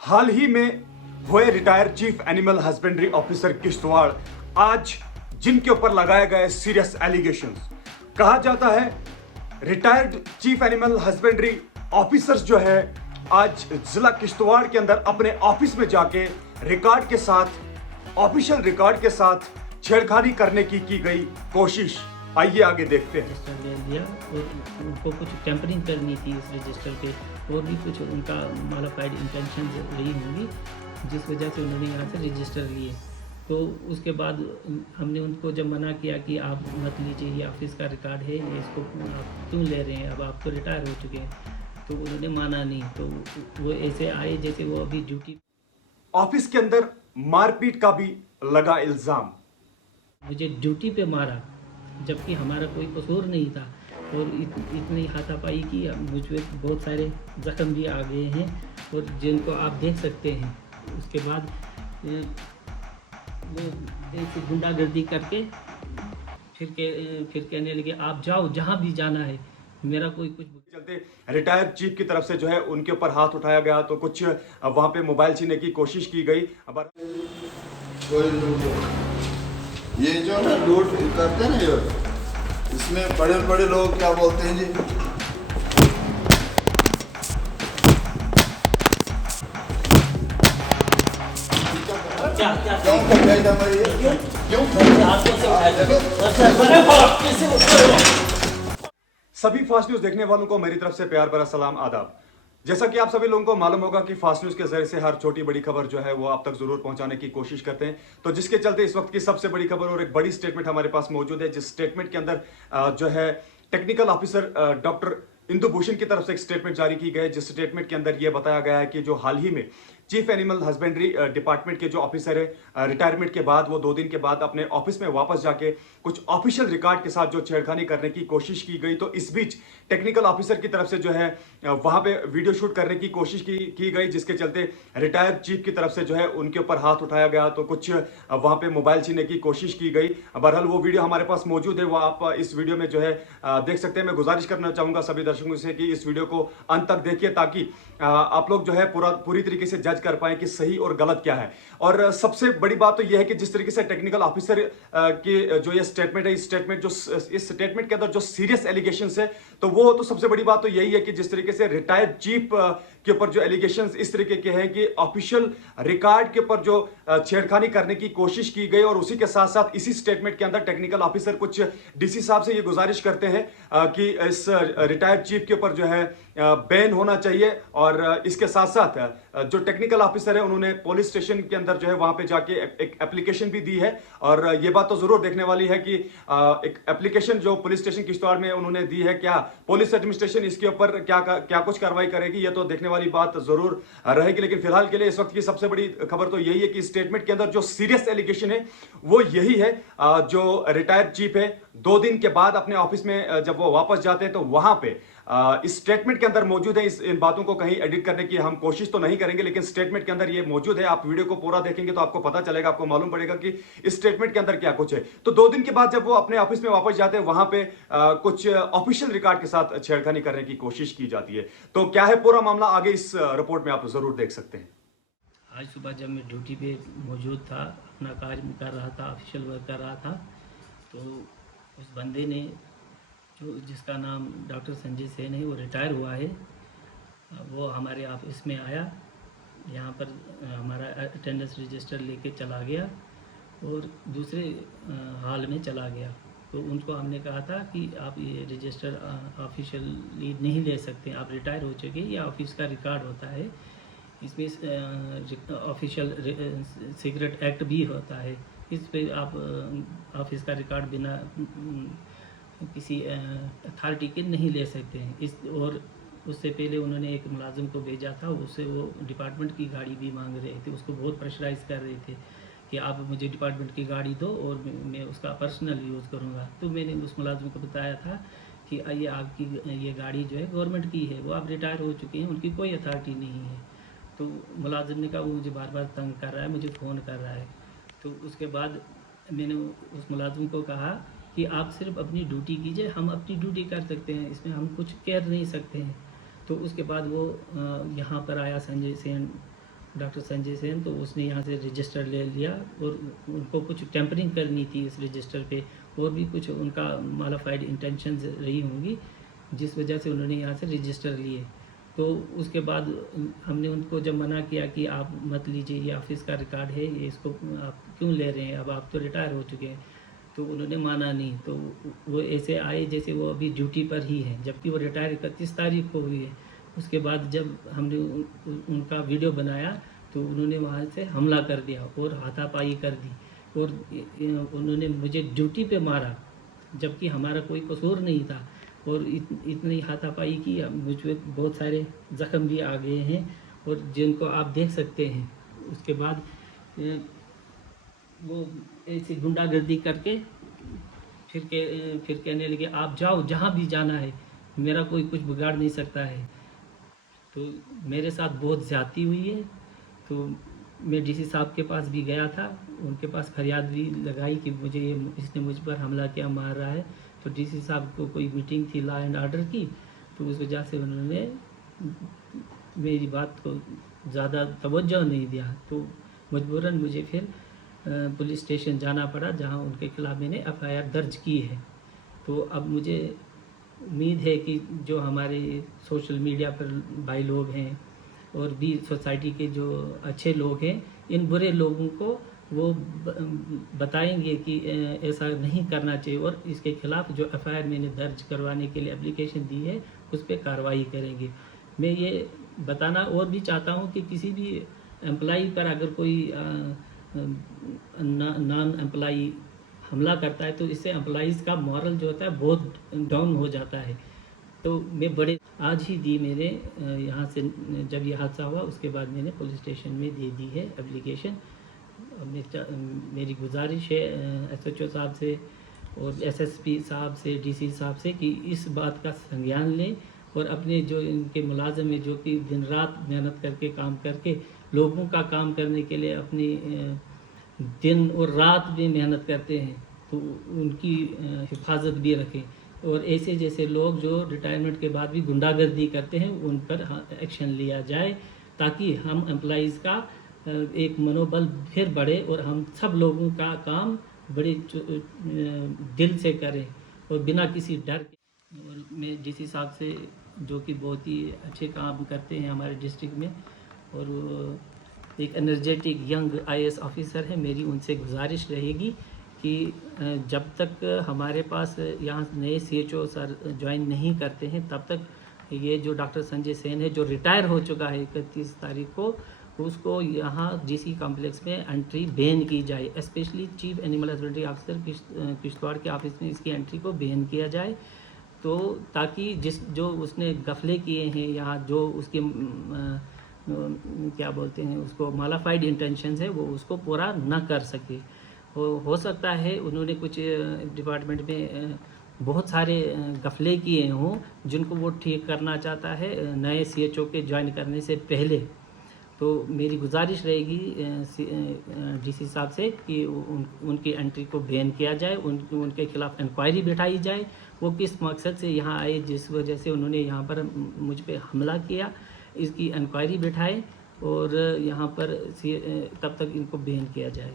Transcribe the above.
हाल ही में हुए retired chief animal husbandry officer Kishtwar आज जिनके ऊपर लगाए गए सीरियस एलिगेशंस, कहा जाता है retired chief animal husbandry officers जो है आज जिला किश्तवाड़ के अंदर अपने ऑफिस में जाके रिकॉर्ड के साथ, ऑफिशियल रिकॉर्ड के साथ छेड़खानी करने की गई कोशिश। आइए आगे देखते हैं। रजिस्टर ले लिया और उनको कुछ टेम्परिंग करनी थी इस रजिस्टर पे, और भी कुछ उनका मॉडिफाइड इंटेंशन रही होंगी जिस वजह से उन्होंने यहाँ से रजिस्टर लिए। तो उसके बाद हमने उनको जब मना किया कि आप मत लीजिए, ये ऑफिस का रिकॉर्ड है, ये इसको आप क्यों ले रहे हैं, अब आप तो रिटायर हो चुके हैं, तो उन्होंने माना नहीं। तो वो ऐसे आए जैसे वो अभी ड्यूटी। ऑफिस के अंदर मारपीट का भी लगा इल्जाम। मुझे ड्यूटी पे मारा जबकि हमारा कोई कसूर नहीं था, और इतनी हाथापाई की मुझ पर बहुत सारे जख्म भी आ गए हैं, और जिनको आप देख सकते हैं। उसके बाद वो ऐसी गुंडागर्दी करके फिर कहने लगे आप जाओ जहाँ भी जाना है, मेरा कोई कुछ चलते रिटायर्ड चीफ की तरफ से जो है उनके ऊपर हाथ उठाया गया, तो कुछ वहां पे मोबाइल छीनने की कोशिश की गई। ये जो ना लूट करते हैं ना, ये इसमें बड़े बड़े लोग क्या बोलते हैं जी, क्यों पंचायत हमारी है? क्यों सभी फास्ट न्यूज देखने वालों को मेरी तरफ से प्यार भरा सलाम, आदाब। जैसा कि आप सभी लोगों को मालूम होगा कि फास्ट न्यूज के जरिए से हर छोटी बड़ी खबर जो है वो आप तक जरूर पहुंचाने की कोशिश करते हैं, तो जिसके चलते इस वक्त की सबसे बड़ी खबर और एक बड़ी स्टेटमेंट हमारे पास मौजूद है, जिस स्टेटमेंट के अंदर जो है technical officer doctor Indu Bhushan की तरफ से एक स्टेटमेंट जारी की गई, जिस स्टेटमेंट के अंदर यह बताया गया है कि जो हाल ही में चीफ एनिमल हस्बेंड्री डिपार्टमेंट के जो ऑफिसर है रिटायरमेंट के बाद वो 2 दिन के बाद अपने ऑफिस में वापस जाके कुछ ऑफिशियल रिकॉर्ड के साथ जो छेड़खानी करने की कोशिश की गई, तो इस बीच टेक्निकल ऑफिसर की तरफ से जो है वहां पे वीडियो शूट करने की कोशिश की गई, जिसके चलते रिटायर्ड चीफ की तरफ से जो है उनके ऊपर हाथ उठाया गया, तो कुछ वहां पे मोबाइल छीनने की कोशिश की गई। बहरहाल वो वीडियो हमारे पास मौजूद है, वो आप इस वीडियो में जो है देख सकते हैं। मैं गुजारिश करना चाहूंगा सभी दर्शकों से कि इस वीडियो को अंत तक देखिए, ताकि आप लोग जो है पूरी तरीके से जज कर पाए कि सही और गलत क्या है। और सबसे बड़ी बात तो यह है कि जिस तरीके से टेक्निकल ऑफिसर की जो ये स्टेटमेंट है, इस स्टेटमेंट के अंदर जो सीरियस एलिगेशंस है, तो वो तो सबसे बड़ी बात तो यही है कि जिस तरीके से रिटायर्ड चीफ के ऊपर जो एलिगेशंस इस तरीके के हैं कि ऑफिशियल रिकॉर्ड के ऊपर जो छेड़खानी करने की कोशिश की गई, और उसी के साथ साथ इसी स्टेटमेंट के अंदर टेक्निकल ऑफिसर कुछ डीसी साहब से ये गुजारिश करते हैं कि इस रिटायर्ड चीफ के ऊपर जो है बैन होना चाहिए। और इसके साथ साथ जो टेक्निकल ऑफिसर है उन्होंने पुलिस स्टेशन के अंदर जो है वहां पे जाके एक एप्लीकेशन भी दी है, और ये बात तो जरूर देखने वाली है कि एक एप्लीकेशन जो पुलिस स्टेशन किश्तवाड़ में उन्होंने दी है, क्या पुलिस एडमिनिस्ट्रेशन इसके ऊपर क्या कुछ कार्रवाई करेगी, ये तो देखने वाली बात जरूर रहेगी। लेकिन फिलहाल के लिए इस वक्त की सबसे बड़ी खबर तो यही है कि स्टेटमेंट के अंदर जो सीरियस एलिगेशन है वो यही है, जो रिटायर्ड चीफ है 2 दिन के बाद अपने ऑफिस में जब वो वापस जाते हैं तो वहां पे इस स्टेटमेंट के अंदर मौजूद है। इन बातों को कहीं एडिट करने की हम कोशिश तो नहीं करेंगे, लेकिन स्टेटमेंट के अंदर ये मौजूद है। आप वीडियो को पूरा देखेंगे तो आपको पता चलेगा, आपको मालूम पड़ेगा कि इस स्टेटमेंट के अंदर क्या कुछ है। तो 2 दिन के बाद जब वो अपने ऑफिस में वापस जाते हैं, वहां पे कुछ ऑफिशियल रिकॉर्ड के साथ छेड़खानी करने की कोशिश की जाती है। तो क्या है पूरा मामला, आगे इस रिपोर्ट में आप जरूर देख सकते हैं। आज सुबह जब मैं ड्यूटी पे मौजूद था, अपना कार्य कर रहा था, ऑफिशियल वर्क कर रहा था, तो उस बंदे ने जिसका नाम डॉक्टर संजय सेन है, वो रिटायर हुआ है, वो हमारे ऑफिस में आया, यहाँ पर हमारा अटेंडेंस रजिस्टर लेके चला गया और दूसरे हॉल में चला गया। तो उनको हमने कहा था कि आप ये रजिस्टर ऑफिशियली नहीं ले सकते, आप रिटायर हो चुके, ये ऑफिस का रिकॉर्ड होता है, इसमें ऑफिशियल सिगरेट एक्ट भी होता है, इस पे आप ऑफिस का रिकॉर्ड बिना किसी अथॉरिटी के नहीं ले सकते हैं। और उससे पहले उन्होंने एक मुलाजिम को भेजा था, उससे वो डिपार्टमेंट की गाड़ी भी मांग रहे थे, उसको बहुत प्रेशराइज़ कर रहे थे कि आप मुझे डिपार्टमेंट की गाड़ी दो और मैं उसका पर्सनल यूज़ करूँगा। तो मैंने उस मुलाजिम को बताया था कि ये आपकी ये गाड़ी जो है गवर्नमेंट की है, वो आप रिटायर हो चुके हैं, उनकी कोई अथॉरिटी नहीं है। तो मुलाजिम ने कहा वो मुझे बार बार तंग कर रहा है, मुझे फ़ोन कर रहा है। तो उसके बाद मैंने उस मुलाजिम को कहा कि आप सिर्फ अपनी ड्यूटी कीजिए, हम अपनी ड्यूटी कर सकते हैं, इसमें हम कुछ कह नहीं सकते हैं। तो उसके बाद वो यहाँ पर आया संजय सेन, डॉक्टर संजय सेन, तो उसने यहाँ से रजिस्टर ले लिया और उनको कुछ टेम्परिंग करनी थी इस रजिस्टर पे, और भी कुछ उनका मॉडिफाइड इंटेंशंस रही होंगी जिस वजह से उन्होंने यहाँ से रजिस्टर लिए। तो उसके बाद हमने उनको जब मना किया कि आप मत लीजिए, ये ऑफिस का रिकॉर्ड है, ये इसको आप क्यों ले रहे हैं, अब आप तो रिटायर हो चुके हैं, तो उन्होंने माना नहीं। तो वो ऐसे आए जैसे वो अभी ड्यूटी पर ही है, जबकि वो रिटायर 31 तारीख को हुई है। उसके बाद जब हमने उनका वीडियो बनाया तो उन्होंने वहाँ से हमला कर दिया और हाथापाई कर दी, और उन्होंने मुझे ड्यूटी पे मारा जबकि हमारा कोई कसूर नहीं था, और इतनी हाथापाई की मुझ पर बहुत सारे ज़ख्म भी आ गए हैं और जिनको आप देख सकते हैं। उसके बाद वो ऐसी गुंडागर्दी करके फिर कहने लगे आप जाओ जहाँ भी जाना है, मेरा कोई कुछ बिगाड़ नहीं सकता है। तो मेरे साथ बहुत ज़्यादती हुई है। तो मैं डीसी साहब के पास भी गया था, उनके पास फरियाद भी लगाई कि मुझे इसने मुझ पर हमला किया, मार रहा है। तो डीसी साहब को कोई मीटिंग थी लॉ एंड ऑर्डर की, तो उस वजह से उन्होंने मेरी बात को ज़्यादा तवज्जो नहीं दिया। तो मजबूरन मुझे फिर पुलिस स्टेशन जाना पड़ा, जहां उनके खिलाफ मैंने FIR दर्ज की है। तो अब मुझे उम्मीद है कि जो हमारे सोशल मीडिया पर भाई लोग हैं और भी सोसाइटी के जो अच्छे लोग हैं, इन बुरे लोगों को वो बताएंगे कि ऐसा नहीं करना चाहिए, और इसके खिलाफ जो FIR मैंने दर्ज करवाने के लिए एप्लीकेशन दी है उस पर कार्रवाई करेंगे। मैं ये बताना और भी चाहता हूँ कि किसी भी एम्प्लॉई पर अगर कोई नॉन एम्प्लॉई हमला करता है तो इससे एम्प्लॉइज़ का मॉरल जो होता है बहुत डाउन हो जाता है। तो मैं बड़े आज ही दी मेरे यहाँ से, जब ये हादसा हुआ उसके बाद मैंने पुलिस स्टेशन में दे दी है एप्लीकेशन। मेरी गुजारिश है SHO साहब से और SSP साहब से, DC साहब से कि इस बात का संज्ञान लें और अपने जो इनके मुलाजिम हैं जो कि दिन रात मेहनत करके काम करके लोगों का काम करने के लिए अपनी दिन और रात में मेहनत करते हैं, तो उनकी हिफाजत भी रखें। और ऐसे जैसे लोग जो रिटायरमेंट के बाद भी गुंडागर्दी करते हैं उन पर एक्शन लिया जाए, ताकि हम एम्प्लॉइज़ का एक मनोबल फिर बढ़े और हम सब लोगों का काम बड़े दिल से करें और बिना किसी डर के। और मैं DC साहब से, जो कि बहुत ही अच्छे काम करते हैं हमारे डिस्ट्रिक्ट में और एक एनर्जेटिक यंग IAS ऑफिसर है, मेरी उनसे गुजारिश रहेगी कि जब तक हमारे पास यहाँ नए CHO सर ज्वाइन नहीं करते हैं तब तक ये जो डॉक्टर संजय सेन है जो रिटायर हो चुका है 31 तारीख को, उसको यहाँ DC कॉम्प्लेक्स में एंट्री बैन की जाए। Specially chief animal husbandry officer Kishtwar के ऑफिस में इसकी एंट्री को बैन किया जाए, तो ताकि जो उसने गफले किए हैं यहाँ, जो उसके क्या बोलते हैं उसको मॉडिफाइड इंटेंशंस है, वो उसको पूरा ना कर सके। हो सकता है उन्होंने कुछ डिपार्टमेंट में बहुत सारे गफले किए हों जिनको वो ठीक करना चाहता है नए CHO के ज्वाइन करने से पहले। तो मेरी गुजारिश रहेगी DC साहब से कि उनकी एंट्री को बैन किया जाए, उनके खिलाफ इंक्वायरी बिठाई जाए, वो किस मकसद से यहाँ आए, जिस वजह से उन्होंने यहाँ पर मुझ पे हमला किया, इसकी इंक्वायरी बिठाए और यहाँ पर तब तक इनको बैन किया जाए।